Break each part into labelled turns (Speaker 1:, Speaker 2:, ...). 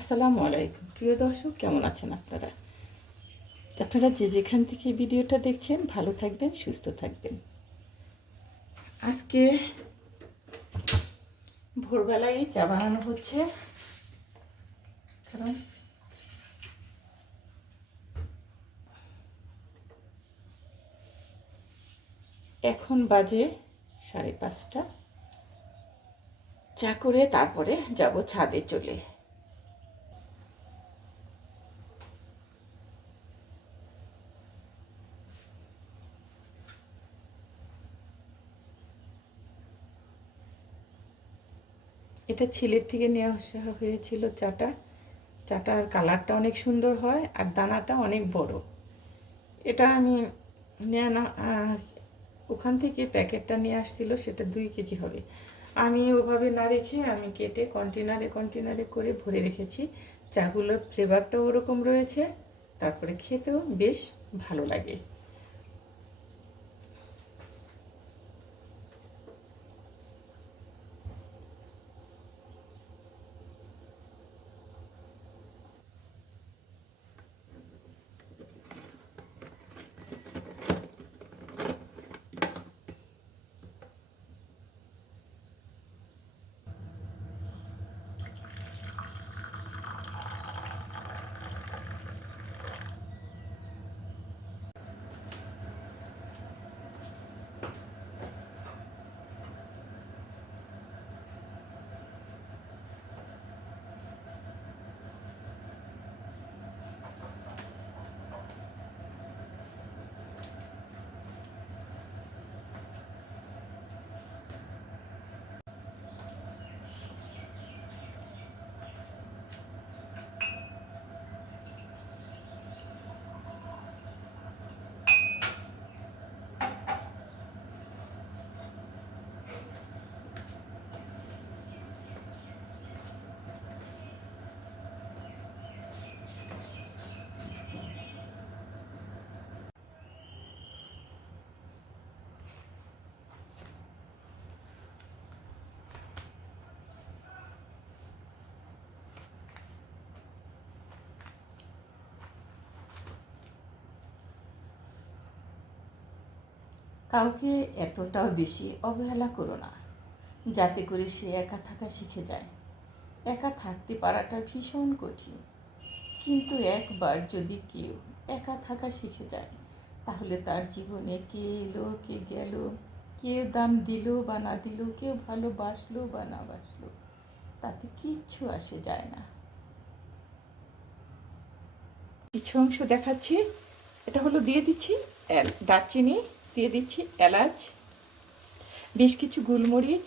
Speaker 1: আসসালামু আলাইকুম। প্রিয় দর্শক, কেমন আছেন আপনারা? আপনারা যে যেখান থেকে ভিডিওটা দেখছেন, ভালো থাকবেন, সুস্থ থাকবেন। আজকে ভোরবেলায় চা বানানো হচ্ছে। কারণ এখন বাজে সাড়ে পাঁচটা। চা করে তারপরে যাব ছাদে চলে। এটা ছেলের থেকে নেওয়া আসা হয়েছিল চাটা। চাটার কালারটা অনেক সুন্দর হয় আর দানাটা অনেক বড়। এটা আমি নেয়া না ওখান থেকে প্যাকেটটা নিয়ে আসছিল, সেটা দুই কেজি হবে। আমি ওভাবে না রেখে আমি কেটে কন্টেনারে কন্টেনারে করে ভরে রেখেছি। চাগুলোর ফ্লেভারটাও ওরকম রয়েছে, তারপরে খেতেও বেশ ভালো লাগে। কাউকে এতটাও বেশি অবহেলা করো না। যাতে করে সে একা থাকা শিখে যায়। একা থাকতে পারাটা ভীষণ কঠিন। কিন্তু একবার যদি কেউ একা থাকা শিখে যায়, তাহলে তার জীবনে কে এলো, কে গেল, কে দাম দিল বা না দিল কেউ ভালোবাসলো বা না বাসলো, তাতে কিচ্ছু আসে যায় না। কিছু অংশ দেখাচ্ছি। এটা হলো দিয়ে দিচ্ছি দারচিনি। দিয়ে দিচ্ছি এলাচ, বেশ কিছু গোলমরিচ,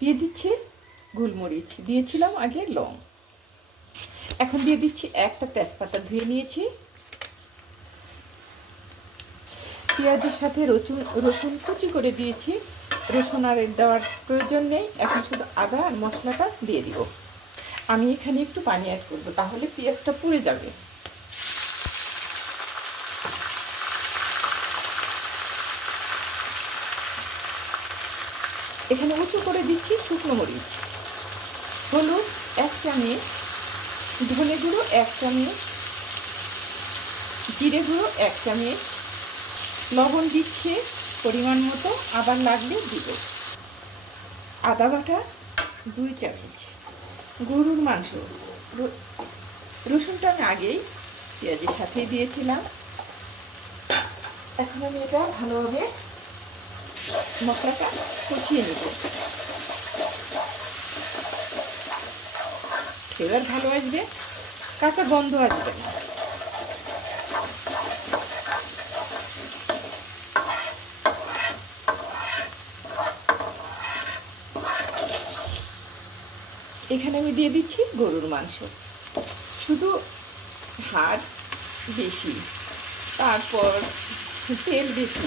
Speaker 1: দিয়ে দিচ্ছি গোলমরিচ, দিয়েছিলাম আগে লং। এখন দিয়ে দিচ্ছি একটা তেজপাতা ধুয়ে নিয়েছি। পেঁয়াজের সাথে রসুন রসুন কুচি করে দিয়েছি। রসুন আর দেওয়ার প্রয়োজন নেই, এখন শুধু আদা আর মশলাটা দিয়ে দিব। আমি এখানে একটু পানি অ্যাড করব, তাহলে পেঁয়াজটা পুড়ে যাবে। এখানে উঁচু করে দিচ্ছি শুকনো মরিচ। হলুদ এক চামচ, ধনে গুঁড়ো এক চামচ, জিরে গুঁড়ো এক চামচ, লবণ দিচ্ছে পরিমাণ মতো, আবার লাগলে দিব। আদা বাটা দুই চামচ, গরুর মাংস। রসুনটা আমি আগেই পেঁয়াজের সাথেই দিয়েছিলাম। এখন আমি এটা ভালোভাবে মশলাটা কষিয়ে নেব ফ্লেভার ভালো আসবে কাঁচা গন্ধ আসবে এখানে আমি দিয়ে দিচ্ছি গরুর মাংস। শুধু হাড় বেশি। তারপর তেল বেশি।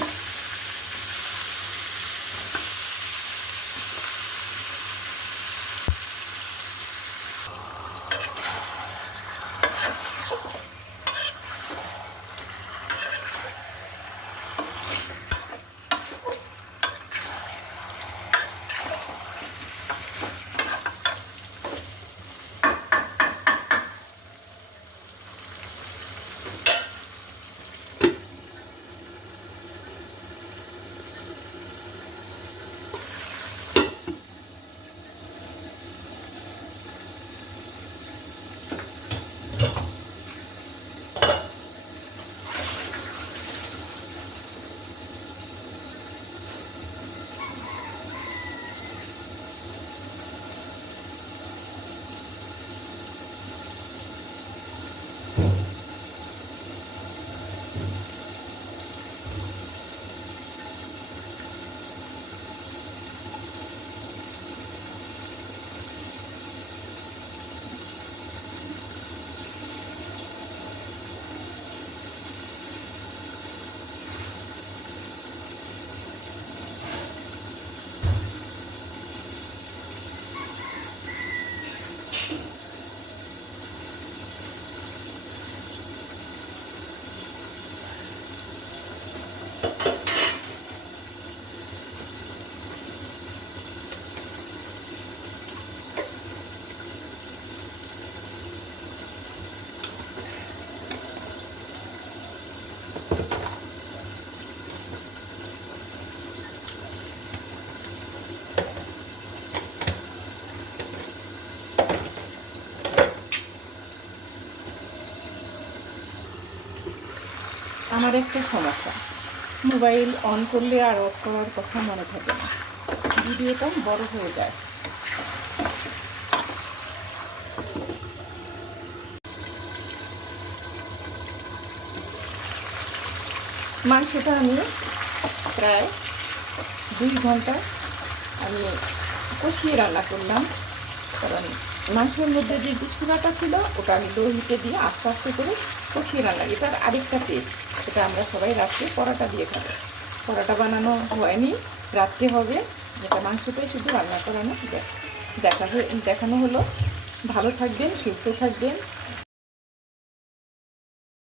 Speaker 1: আমার একটা সমস্যা। মোবাইল অন করলে আর অফ করার কথা মনে থাকে না। ভিডিওটা বড় হয়ে যায়। মাংসটা আমি প্রায় দুই ঘণ্টা আমি কষিয়ে রান্না করলাম। কারণ মাংসের মধ্যে যে যে সুরাটা ছিল, ওটা আমি দহিতে দিয়ে আস্তে আস্তে করে কষিয়ে রান্না। এটার আরেকটা টেস্ট এটা আমরা সবাই রাত্রে পরোটা দিয়ে খাব। পরোটা বানানো হয়নি, রাত্রে হবে। যেটা মাংসটাই শুধু রান্না করানো। দেখ- দেখা দেখানো হলো। ভালো থাকবেন, সুস্থ থাকবেন।